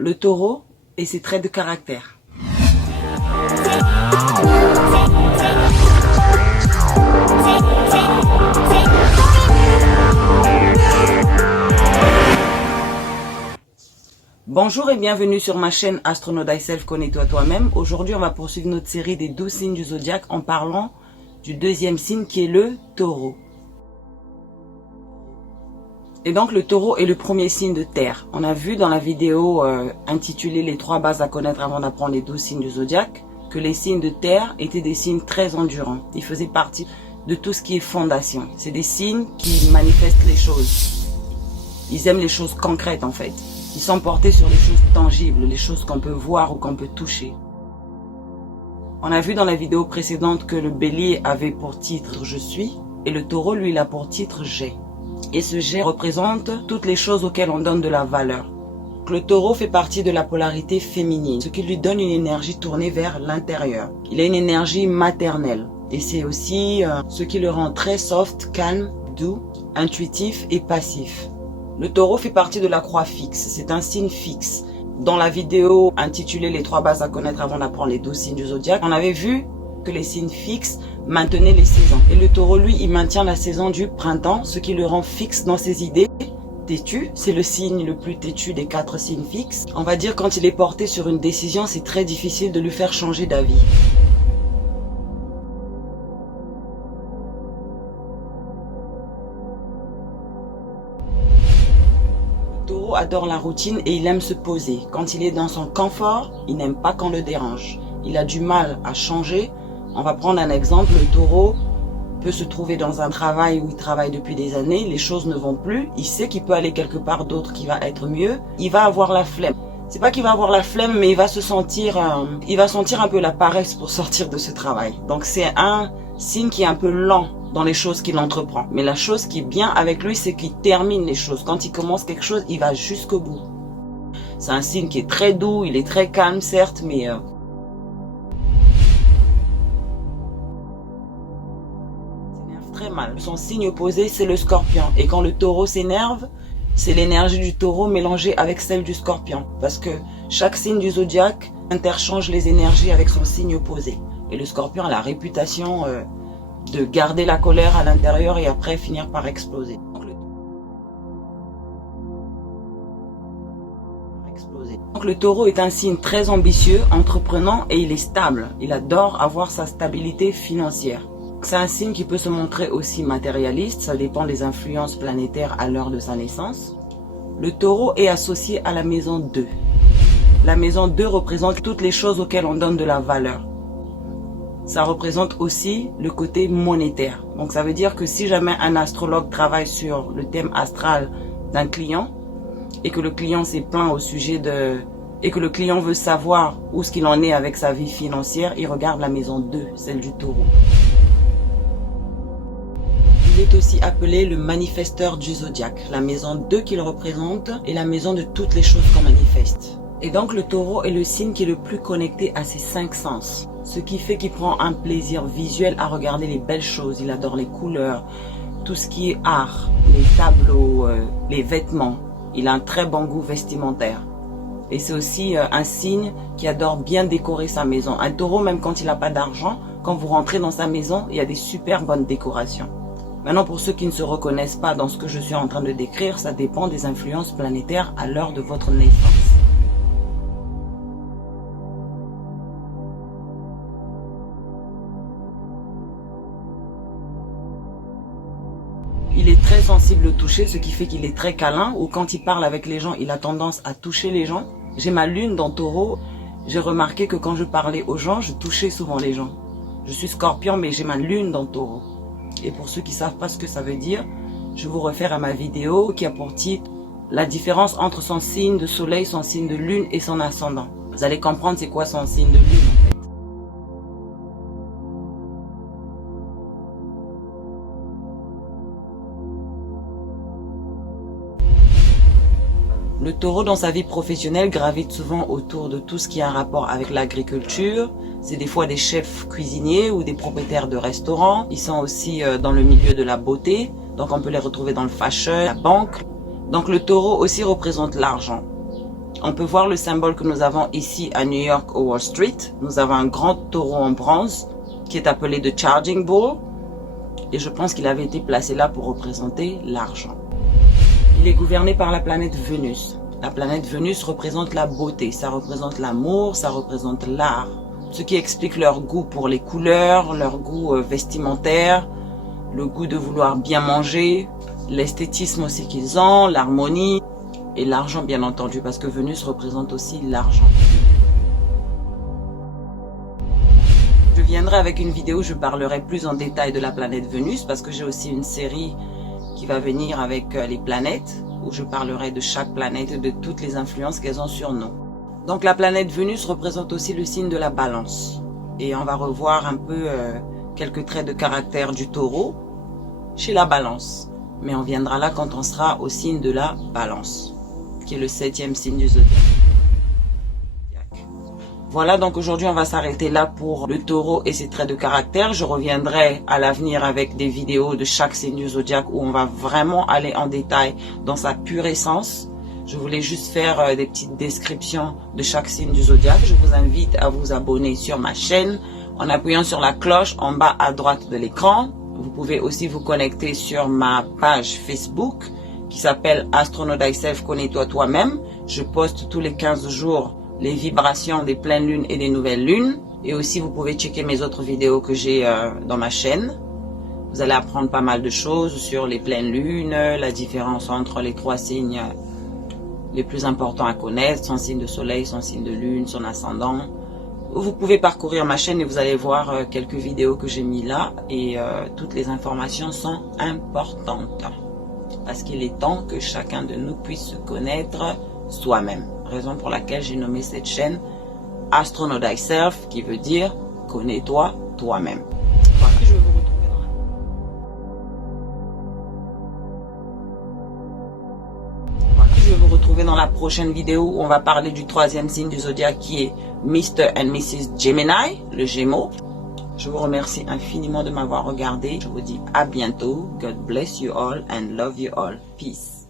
le taureau et ses traits de caractère. Bonjour et bienvenue sur ma chaîne Astronaut Thyself, connais-toi toi-même. Aujourd'hui, on va poursuivre notre série des 12 signes du zodiaque en parlant du deuxième signe qui est le taureau. Et donc le taureau est le premier signe de terre. On a vu dans la vidéo intitulée les 3 bases à connaître avant d'apprendre les 12 signes du zodiaque que les signes de terre étaient des signes très endurants. Ils faisaient partie de tout ce qui est fondation. C'est des signes qui manifestent les choses. Ils aiment les choses concrètes en fait. Ils sont portés sur les choses tangibles, les choses qu'on peut voir ou qu'on peut toucher. On a vu dans la vidéo précédente que le bélier avait pour titre « Je suis » et le taureau, lui, il a pour titre « J'ai ». Et ce « J'ai » représente toutes les choses auxquelles on donne de la valeur. Le taureau fait partie de la polarité féminine, ce qui lui donne une énergie tournée vers l'intérieur. Il a une énergie maternelle et c'est aussi ce qui le rend très soft, calme, doux, intuitif et passif. Le taureau fait partie de la croix fixe, c'est un signe fixe. Dans la vidéo intitulée les 3 bases à connaître avant d'apprendre les 12 signes du zodiaque, on avait vu que les signes fixes maintenaient les saisons. Et le taureau, lui, il maintient la saison du printemps, ce qui le rend fixe dans ses idées. Têtu, c'est le signe le plus têtu des 4 signes fixes. On va dire quand il est porté sur une décision, c'est très difficile de lui faire changer d'avis. Le taureau adore la routine et il aime se poser. Quand il est dans son confort, il n'aime pas qu'on le dérange. Il a du mal à changer. On va prendre un exemple, le taureau peut se trouver dans un travail où il travaille depuis des années, les choses ne vont plus, il sait qu'il peut aller quelque part d'autre qui va être mieux, il va avoir la flemme. C'est pas qu'il va avoir la flemme, mais il va sentir un peu la paresse pour sortir de ce travail. Donc c'est un signe qui est un peu lent dans les choses qu'il entreprend. Mais la chose qui est bien avec lui, c'est qu'il termine les choses. Quand il commence quelque chose, il va jusqu'au bout. C'est un signe qui est très doux, il est très calme certes, mais très mal. Son signe opposé, c'est le scorpion. Et quand le taureau s'énerve, c'est l'énergie du taureau mélangée avec celle du scorpion. Parce que chaque signe du zodiaque interchange les énergies avec son signe opposé. Et le scorpion a la réputation de garder la colère à l'intérieur et après finir par exploser. Donc le taureau est un signe très ambitieux, entreprenant et il est stable. Il adore avoir sa stabilité financière. C'est un signe qui peut se montrer aussi matérialiste, ça dépend des influences planétaires à l'heure de sa naissance. Le taureau est associé à la maison 2. La maison 2 représente toutes les choses auxquelles on donne de la valeur. Ça représente aussi le côté monétaire. Donc ça veut dire que si jamais un astrologue travaille sur le thème astral d'un client et que le client s'est plaint au sujet et que le client veut savoir où ce qu'il en est avec sa vie financière, il regarde la maison 2, celle du taureau. Il est aussi appelé le manifesteur du zodiaque. La maison 2 qu'il représente est la maison de toutes les choses qu'on manifeste. Et donc le taureau est le signe qui est le plus connecté à ses 5 sens. Ce qui fait qu'il prend un plaisir visuel à regarder les belles choses. Il adore les couleurs, tout ce qui est art, les tableaux, les vêtements. Il a un très bon goût vestimentaire. Et c'est aussi un signe qui adore bien décorer sa maison. Un taureau, même quand il n'a pas d'argent, quand vous rentrez dans sa maison, il y a des super bonnes décorations. Maintenant, pour ceux qui ne se reconnaissent pas dans ce que je suis en train de décrire, ça dépend des influences planétaires à l'heure de votre naissance. Il est très sensible au toucher, ce qui fait qu'il est très câlin, ou quand il parle avec les gens, il a tendance à toucher les gens. J'ai ma lune dans Taureau, j'ai remarqué que quand je parlais aux gens, je touchais souvent les gens. Je suis scorpion, mais j'ai ma lune dans Taureau. Et pour ceux qui ne savent pas ce que ça veut dire, je vous réfère à ma vidéo qui a pour titre « La différence entre son signe de soleil, son signe de lune et son ascendant ». Vous allez comprendre c'est quoi son signe de lune en fait. Le taureau dans sa vie professionnelle gravite souvent autour de tout ce qui a un rapport avec l'agriculture. C'est des fois des chefs cuisiniers ou des propriétaires de restaurants. Ils sont aussi dans le milieu de la beauté. Donc on peut les retrouver dans le fashion, la banque. Donc le taureau aussi représente l'argent. On peut voir le symbole que nous avons ici à New York au Wall Street. Nous avons un grand taureau en bronze qui est appelé The Charging Bull. Et je pense qu'il avait été placé là pour représenter l'argent. Il est gouverné par la planète Vénus. La planète Vénus représente la beauté, ça représente l'amour, ça représente l'art. Ce qui explique leur goût pour les couleurs, leur goût vestimentaire, le goût de vouloir bien manger, l'esthétisme aussi qu'ils ont, l'harmonie et l'argent bien entendu, parce que Vénus représente aussi l'argent. Je viendrai avec une vidéo où je parlerai plus en détail de la planète Vénus, parce que j'ai aussi une série qui va venir avec les planètes, où je parlerai de chaque planète et de toutes les influences qu'elles ont sur nous. Donc la planète Vénus représente aussi le signe de la balance. Et on va revoir un peu quelques traits de caractère du taureau chez la balance. Mais on viendra là quand on sera au signe de la balance, qui est le 7e signe du zodiaque. Voilà, donc aujourd'hui on va s'arrêter là pour le taureau et ses traits de caractère. Je reviendrai à l'avenir avec des vidéos de chaque signe du zodiaque où on va vraiment aller en détail dans sa pure essence. Je voulais juste faire des petites descriptions de chaque signe du zodiaque. Je vous invite à vous abonner sur ma chaîne en appuyant sur la cloche en bas à droite de l'écran. Vous pouvez aussi vous connecter sur ma page Facebook qui s'appelle Astronaut Thyself, connais-toi toi-même. Je poste tous les 15 jours les vibrations des pleines lunes et des nouvelles lunes. Et aussi, vous pouvez checker mes autres vidéos que j'ai dans ma chaîne. Vous allez apprendre pas mal de choses sur les pleines lunes, la différence entre les 3 signes les plus importants à connaître, son signe de soleil, son signe de lune, son ascendant. Vous pouvez parcourir ma chaîne et vous allez voir quelques vidéos que j'ai mis là. Et toutes les informations sont importantes. Parce qu'il est temps que chacun de nous puisse se connaître soi-même. Raison pour laquelle j'ai nommé cette chaîne Astronaut Thyself, qui veut dire connais-toi toi-même. Voilà. Je vais vous retrouver dans la prochaine vidéo où on va parler du 3e signe du zodiaque qui est Mr. and Mrs. Gemini, le Gémeaux. Je vous remercie infiniment de m'avoir regardé. Je vous dis à bientôt. God bless you all and love you all. Peace.